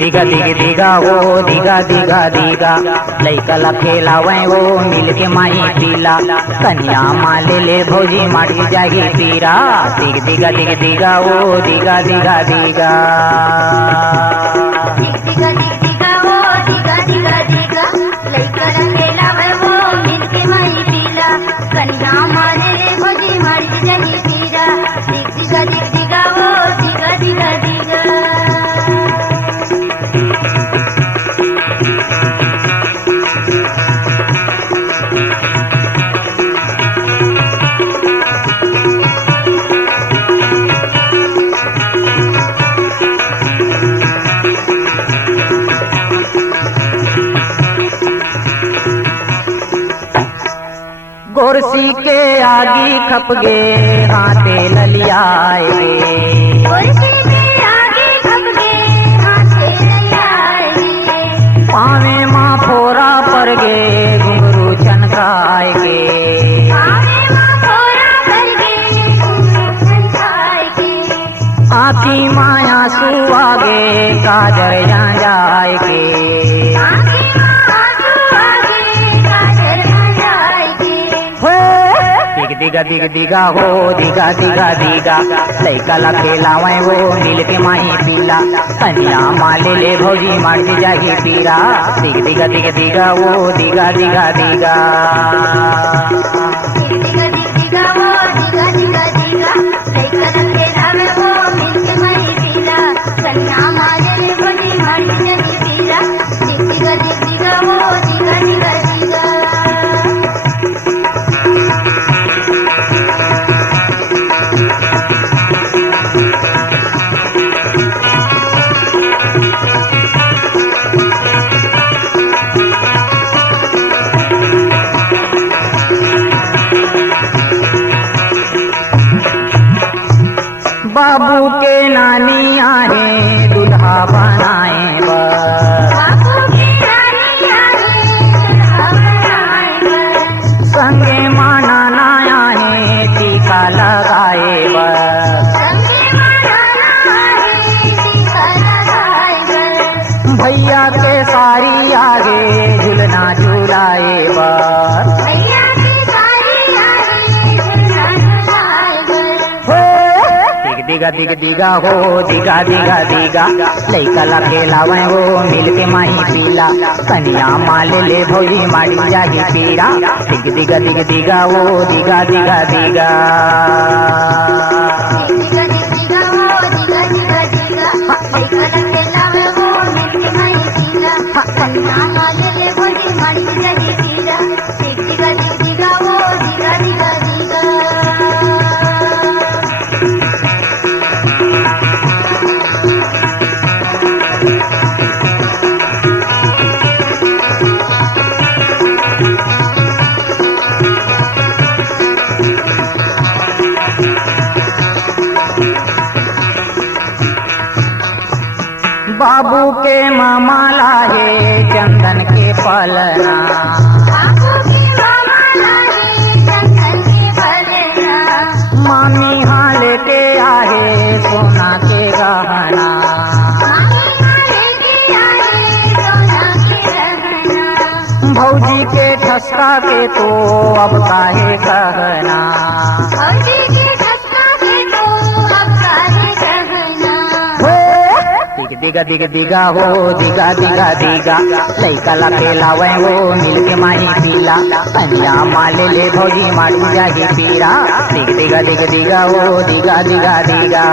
दिगा दिग दिगा हो दिगा दिगा दिगा लैकला खेलावे वो मिल के माही पीला कन्या माले ले भौजी माटी जागी पीरा दिग दिगा दिग दिगा हो दिगा दिगा दिगा दिगा दिगा हो दिगा दिगा दिगा लैकला खेलावे वो मिल के माही पीला कन्या माले ले भौजी माटी जागी पीरा दिगा दिगा हो दिगा दिगा दिगा गोरसी के आगी खप गे हाथे ललियाए गोरसी के आगे खप गे हाथे ललियाए पावे माँ फोरा पर गे घुंघरू चनकाए गे पावे माँ फोरा पर गे घुंघरू चनकाए गे आखी माया सुआगे काजर जाए गे आखी माँ आंसू आगे काजल जाए गे दिग दिग दिगा हो दिगा दिगा दिगा लैकला खेलावे वो मिल के माही पीला कन्या माले ले भौजी माटी जागी पीरा दिग दिग दिग दिगा वो दिगा दिगा दिगा दिगा दिगा हो दिगा दिगा दिगा लैकला खेलावे वो मिल के माही पीला कन्या माले ले भौजी माटी जागी पीरा दिगा दिगा हो दिगा दिगा दिगा बाबू के नानी आए दुल्हा बनाए बाबू की रानी आए दुल्हा बनाए संगे माना नाया है टीका लगाए संगे माना आए टीका लगाए भैया के सारी आगे झुलना झुलाए भैया की सारी आए झुलना झुलाए दिगा दिग दिगा हो दिगा दिगा दिगा लैकला खेलावे वो मिल के माही पीला कन्या माले ले भौजी माटी जागी पीरा दिग दिगा दिग दिगा वो दिगा दिगा दिगा दिगा दिगा हो दिगा दिगा दिगा लैकला खेलावे वो मिल के माही पीला कन्या माले ले भौजी माटी जागी पीरा दिगा दिगा हो दिगा दिगा दिगा बाबू के मामा लाए चंदन के पलना बाबू की मामा लाए चंदन के पलना मामी हाल के आए सोना के गहना भौजी के ठसका के तो अब काहे कहना दिगा दिग दिगा हो दिगा दिगा दिगा लैकला खेलावे वो मिल के माही पीला कन्या माले ले भौजी माटी जागी पीरा दिग दिगा दिग दिगा हो दिगा दिगा दिगा